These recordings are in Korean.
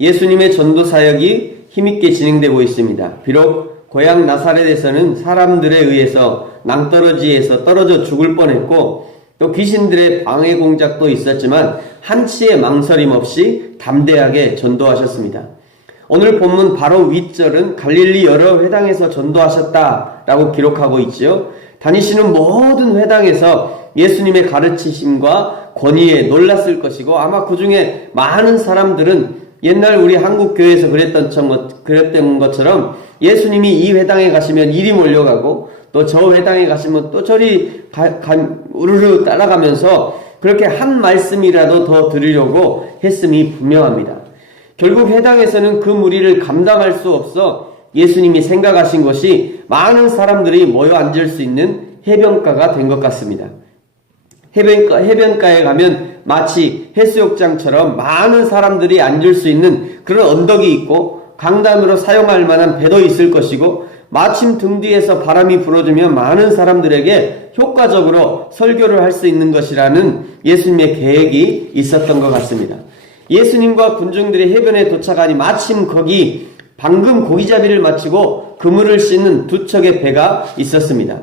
예수님의 전도 사역이 힘있게 진행되고 있습니다. 비록 고향 나사렛에서는 사람들에 의해서 낭떠러지에서 떨어져 죽을 뻔했고 또 귀신들의 방해 공작도 있었지만 한치의 망설임 없이 담대하게 전도하셨습니다. 오늘 본문 바로 윗절은 갈릴리 여러 회당에서 전도하셨다라고 기록하고 있지요. 다니시는 모든 회당에서 예수님의 가르치심과 권위에 놀랐을 것이고 아마 그 중에 많은 사람들은 옛날 우리 한국 교회에서 그랬던 것처럼 예수님이 이 회당에 가시면 이리 몰려가고 또 저 회당에 가시면 또 저리 우르르 따라가면서 그렇게 한 말씀이라도 더 들으려고 했음이 분명합니다. 결국 회당에서는 그 무리를 감당할 수 없어 예수님이 생각하신 것이 많은 사람들이 모여 앉을 수 있는 해변가가 된 것 같습니다. 해변가에 가면 마치 해수욕장처럼 많은 사람들이 앉을 수 있는 그런 언덕이 있고 강단으로 사용할 만한 배도 있을 것이고 마침 등 뒤에서 바람이 불어주면 많은 사람들에게 효과적으로 설교를 할 수 있는 것이라는 예수님의 계획이 있었던 것 같습니다. 예수님과 군중들이 해변에 도착하니 마침 거기 방금 고기잡이를 마치고 그물을 씻는 두 척의 배가 있었습니다.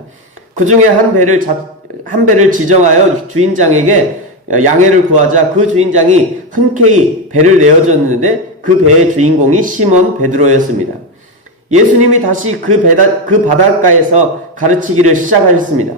그 중에 한 배를 지정하여 주인장에게 양해를 구하자 그 주인장이 흔쾌히 배를 내어줬는데 그 배의 주인공이 시몬 베드로였습니다. 예수님이 다시 그 바닷가에서 가르치기를 시작하셨습니다.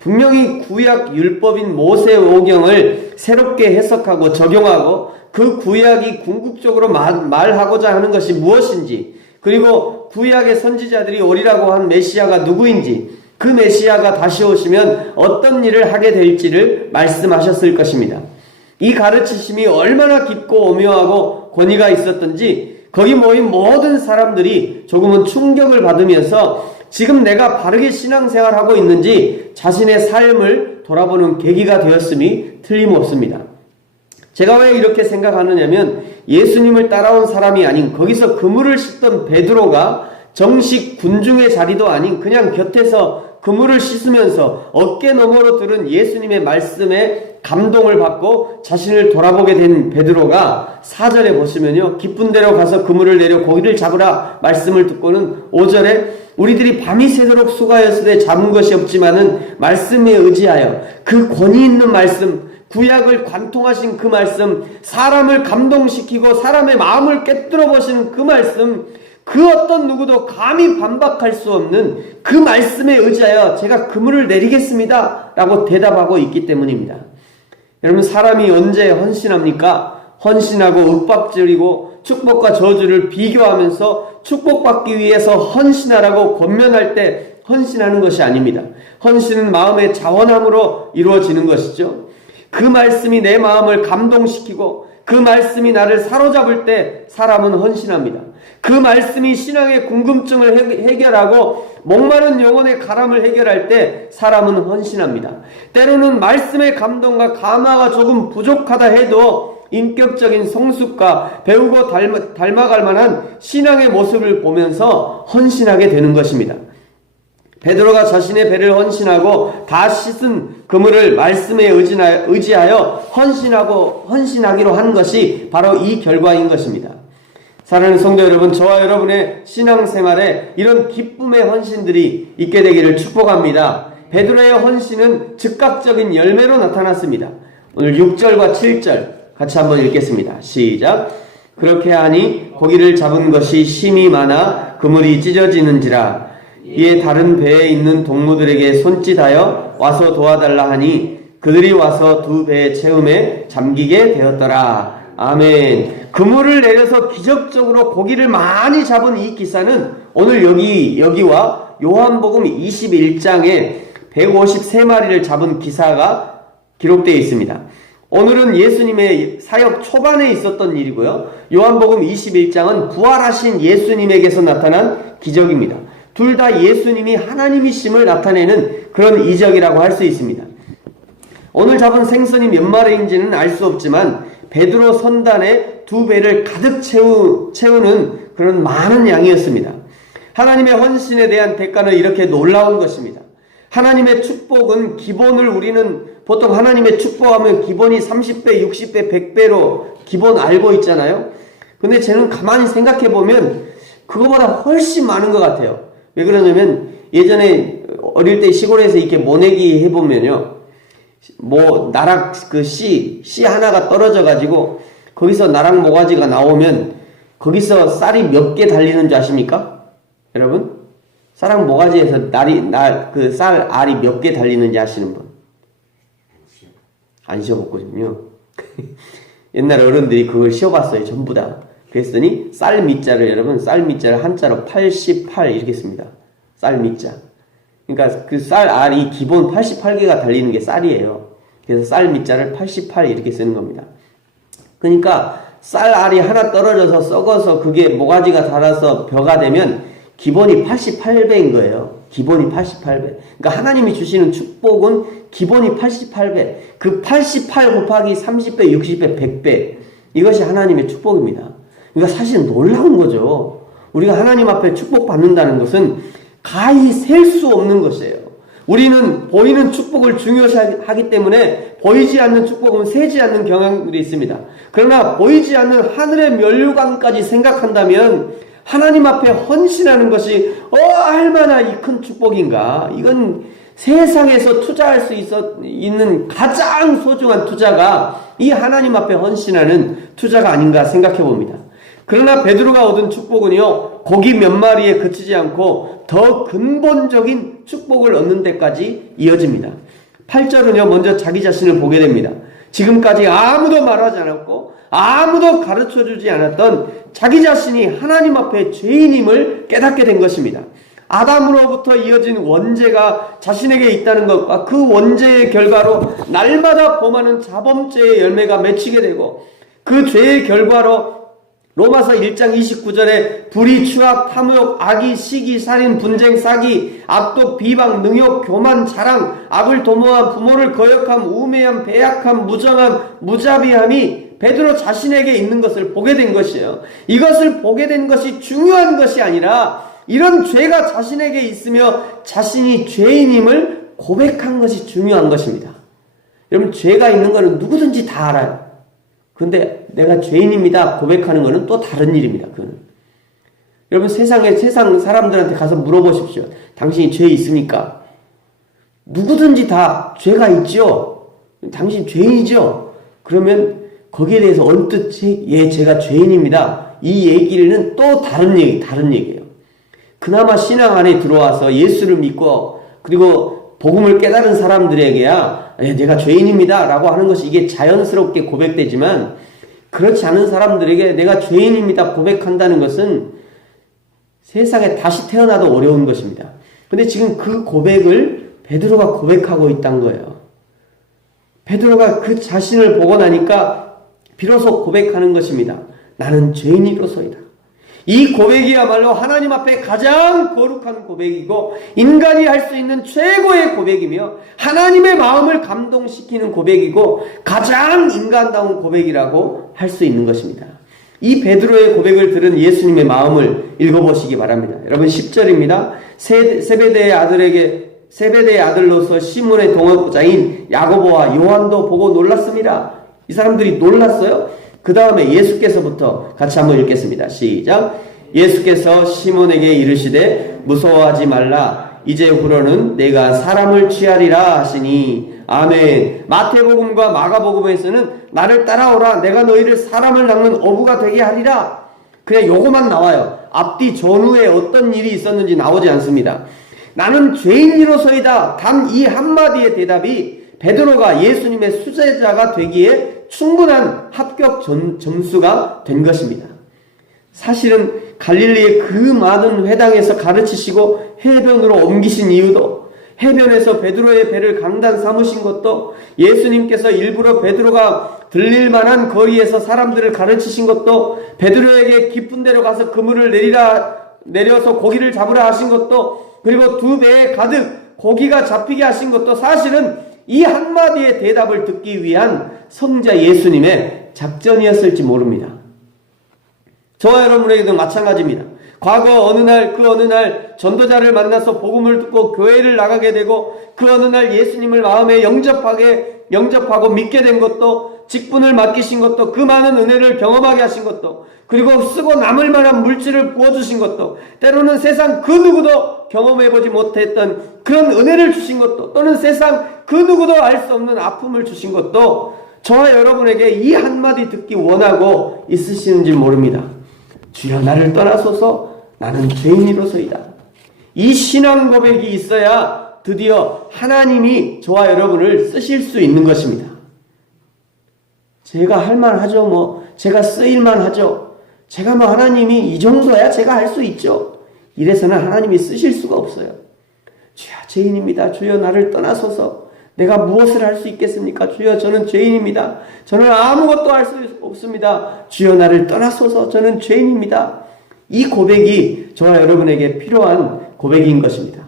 분명히 구약 율법인 모세오경을 새롭게 해석하고 적용하고 그 구약이 궁극적으로 말하고자 하는 것이 무엇인지 그리고 구약의 선지자들이 오리라고 한 메시아가 누구인지 그 메시아가 다시 오시면 어떤 일을 하게 될지를 말씀하셨을 것입니다. 이 가르치심이 얼마나 깊고 오묘하고 권위가 있었던지 거기 모인 모든 사람들이 조금은 충격을 받으면서 지금 내가 바르게 신앙생활하고 있는지 자신의 삶을 돌아보는 계기가 되었음이 틀림없습니다. 제가 왜 이렇게 생각하느냐면 예수님을 따라온 사람이 아닌 거기서 그물을 씻던 베드로가 정식 군중의 자리도 아닌 그냥 곁에서 그물을 씻으면서 어깨 너머로 들은 예수님의 말씀에 감동을 받고 자신을 돌아보게 된 베드로가 4절에 보시면요. 기쁜 대로 가서 그물을 내려 고기를 잡으라 말씀을 듣고는 5절에 우리들이 밤이 새도록 수고하였으되 잡은 것이 없지만은 말씀에 의지하여 그 권위 있는 말씀 구약을 관통하신 그 말씀 사람을 감동시키고 사람의 마음을 깨뜨려 보시는 그 말씀 그 어떤 누구도 감히 반박할 수 없는 그 말씀에 의지하여 제가 그물을 내리겠습니다 라고 대답하고 있기 때문입니다. 여러분 사람이 언제 헌신합니까? 헌신하고 윽박지르고 축복과 저주를 비교하면서 축복받기 위해서 헌신하라고 권면할 때 헌신하는 것이 아닙니다. 헌신은 마음의 자원함으로 이루어지는 것이죠. 그 말씀이 내 마음을 감동시키고 그 말씀이 나를 사로잡을 때 사람은 헌신합니다. 그 말씀이 신앙의 궁금증을 해결하고 목마른 영혼의 가람을 해결할 때 사람은 헌신합니다. 때로는 말씀의 감동과 감화가 조금 부족하다 해도 인격적인 성숙과 배우고 닮아갈 만한 신앙의 모습을 보면서 헌신하게 되는 것입니다. 베드로가 자신의 배를 헌신하고 다 씻은 그물을 말씀에 의지하여 헌신하기로 한 것이 바로 이 결과인 것입니다. 사랑하는 성도 여러분, 저와 여러분의 신앙생활에 이런 기쁨의 헌신들이 있게 되기를 축복합니다. 베드로의 헌신은 즉각적인 열매로 나타났습니다. 오늘 6절과 7절 같이 한번 읽겠습니다. 시작. 그렇게 하니 고기를 잡은 것이 심이 많아 그물이 찢어지는지라. 이에 다른 배에 있는 동무들에게 손짓하여 와서 도와달라 하니 그들이 와서 두 배의 채움에 잠기게 되었더라. 아멘. 그물을 내려서 기적적으로 고기를 많이 잡은 이 기사는 오늘 여기와 요한복음 21장에 153마리를 잡은 기사가 기록되어 있습니다. 오늘은 예수님의 사역 초반에 있었던 일이고요. 요한복음 21장은 부활하신 예수님에게서 나타난 기적입니다. 둘 다 예수님이 하나님이심을 나타내는 그런 이적이라고 할 수 있습니다. 오늘 잡은 생선이 몇 마리인지는 알 수 없지만 베드로 선단에 두 배를 가득 채우는 그런 많은 양이었습니다. 하나님의 헌신에 대한 대가는 이렇게 놀라운 것입니다. 하나님의 축복은 기본을 우리는 보통 하나님의 축복하면 기본이 30배, 60배, 100배로 기본 알고 있잖아요. 근데 저는 가만히 생각해보면 그거보다 훨씬 많은 것 같아요. 왜 그러냐면 예전에 어릴 때 시골에서 이렇게 모내기 해보면요. 뭐 나락 그 씨 하나가 떨어져가지고 거기서 나락 모가지가 나오면 거기서 쌀이 몇 개 달리는 줄 아십니까? 여러분? 쌀랑 모가지에서 그 쌀 알이 몇 개 달리는지 아시는 분? 안 쉬어봤거든요. 옛날 어른들이 그걸 쉬어봤어요. 전부 다. 그랬더니 쌀 밑자를 여러분 쌀 밑자를 한자로 88 이렇게 씁니다. 쌀 밑자. 그러니까 그 쌀 알이 기본 88개가 달리는 게 쌀이에요. 그래서 쌀 밑자를 88 이렇게 쓰는 겁니다. 그러니까 쌀 알이 하나 떨어져서 썩어서 그게 모가지가 닳아서 벼가 되면 기본이 88배인 거예요. 기본이 88배. 그러니까 하나님이 주시는 축복은 기본이 88배. 그 88 곱하기 30배, 60배, 100배. 이것이 하나님의 축복입니다. 그러니까 사실 놀라운 거죠. 우리가 하나님 앞에 축복받는다는 것은 가히 셀 수 없는 것이에요. 우리는 보이는 축복을 중요시하기 때문에 보이지 않는 축복은 세지 않는 경향들이 있습니다. 그러나 보이지 않는 하늘의 면류관까지 생각한다면 하나님 앞에 헌신하는 것이 얼마나 이 큰 축복인가. 이건 세상에서 투자할 수 있는 가장 소중한 투자가 이 하나님 앞에 헌신하는 투자가 아닌가 생각해 봅니다. 그러나 베드로가 얻은 축복은요, 고기 몇 마리에 그치지 않고 더 근본적인 축복을 얻는 데까지 이어집니다. 8절은요, 먼저 자기 자신을 보게 됩니다. 지금까지 아무도 말하지 않았고 아무도 가르쳐주지 않았던 자기 자신이 하나님 앞에 죄인임을 깨닫게 된 것입니다. 아담으로부터 이어진 원죄가 자신에게 있다는 것과 그 원죄의 결과로 날마다 범하는 자범죄의 열매가 맺히게 되고 그 죄의 결과로 로마서 1장 29절에 불의, 추악, 탐욕, 악의, 시기, 살인, 분쟁, 사기, 압독, 비방, 능욕, 교만, 자랑, 악을 도모함, 부모를 거역함, 우매함, 배약함, 무정함, 무자비함이 베드로 자신에게 있는 것을 보게 된 것이에요. 이것을 보게 된 것이 중요한 것이 아니라 이런 죄가 자신에게 있으며 자신이 죄인임을 고백한 것이 중요한 것입니다. 여러분, 죄가 있는 것은 누구든지 다 알아요. 근데 내가 죄인입니다 고백하는 것은 또 다른 일입니다. 그거는. 여러분, 세상 사람들한테 가서 물어보십시오. 당신이 죄 있습니까? 누구든지 다 죄가 있죠. 당신 죄인이죠. 그러면 거기에 대해서 언뜻 제가 죄인입니다. 이 얘기는 또 다른 얘기예요. 그나마 신앙 안에 들어와서 예수를 믿고 그리고 복음을 깨달은 사람들에게야 내가 죄인입니다 라고 하는 것이 이게 자연스럽게 고백되지만, 그렇지 않은 사람들에게 내가 죄인입니다 고백한다는 것은 세상에 다시 태어나도 어려운 것입니다. 근데 지금 그 고백을 베드로가 고백하고 있다는 거예요. 베드로가 그 자신을 보고 나니까 비로소 고백하는 것입니다. 나는 죄인이로소이다. 이 고백이야말로 하나님 앞에 가장 거룩한 고백이고 인간이 할 수 있는 최고의 고백이며 하나님의 마음을 감동시키는 고백이고 가장 인간다운 고백이라고 할 수 있는 것입니다. 이 베드로의 고백을 들은 예수님의 마음을 읽어보시기 바랍니다. 여러분, 10절입니다. 세베대의 아들로서 시몬의 동업자인 야고보와 요한도 보고 놀랐습니다. 이 사람들이 놀랐어요. 그 다음에 예수께서부터 같이 한번 읽겠습니다. 시작. 예수께서 시몬에게 이르시되 무서워하지 말라. 이제후로는 내가 사람을 취하리라 하시니. 아멘. 마태복음과 마가복음에서는 나를 따라오라. 내가 너희를 사람을 낚는 어부가 되게 하리라. 그냥 요거만 나와요. 앞뒤 전후에 어떤 일이 있었는지 나오지 않습니다. 나는 죄인이로소이다. 단 이 한마디의 대답이 베드로가 예수님의 수제자가 되기에 충분한 합격 점수가 된 것입니다. 사실은 갈릴리의 그 많은 회당에서 가르치시고 해변으로 옮기신 이유도, 해변에서 베드로의 배를 강단 삼으신 것도, 예수님께서 일부러 베드로가 들릴 만한 거리에서 사람들을 가르치신 것도, 베드로에게 깊은 데로 가서 그물을 내려서 고기를 잡으라 하신 것도, 그리고 두 배에 가득 고기가 잡히게 하신 것도 사실은 이 한마디의 대답을 듣기 위한 성자 예수님의 작전이었을지 모릅니다. 저와 여러분에게도 마찬가지입니다. 과거 어느 날 전도자를 만나서 복음을 듣고 교회를 나가게 되고 그 어느 날 예수님을 마음에 영접하고 믿게 된 것도 직분을 맡기신 것도, 그 많은 은혜를 경험하게 하신 것도, 그리고 쓰고 남을 만한 물질을 부어주신 것도, 때로는 세상 그 누구도 경험해보지 못했던 그런 은혜를 주신 것도, 또는 세상 그 누구도 알 수 없는 아픔을 주신 것도 저와 여러분에게 이 한마디 듣기 원하고 있으시는지 모릅니다. 주여 나를 떠나소서, 나는 죄인이로소이다. 이 신앙 고백이 있어야 드디어 하나님이 저와 여러분을 쓰실 수 있는 것입니다. 제가 할 만하죠. 제가 쓰일만 하죠. 제가 하나님이 이 정도야 제가 할 수 있죠. 이래서는 하나님이 쓰실 수가 없어요. 주여 죄인입니다. 주여 나를 떠나소서. 내가 무엇을 할 수 있겠습니까? 주여 저는 죄인입니다. 저는 아무것도 할 수 없습니다. 주여 나를 떠나소서. 저는 죄인입니다. 이 고백이 저와 여러분에게 필요한 고백인 것입니다.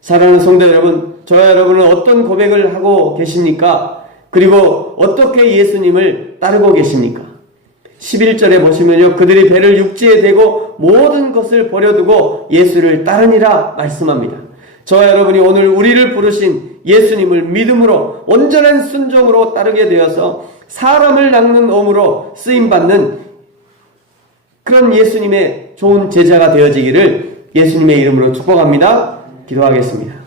사랑하는 성도 여러분, 저와 여러분은 어떤 고백을 하고 계십니까? 그리고 어떻게 예수님을 따르고 계십니까? 11절에 보시면요, 그들이 배를 육지에 대고 모든 것을 버려두고 예수를 따르니라 말씀합니다. 저와 여러분이 오늘 우리를 부르신 예수님을 믿음으로 온전한 순종으로 따르게 되어서 사람을 낚는 어무로 쓰임받는 그런 예수님의 좋은 제자가 되어지기를 예수님의 이름으로 축복합니다. 기도하겠습니다.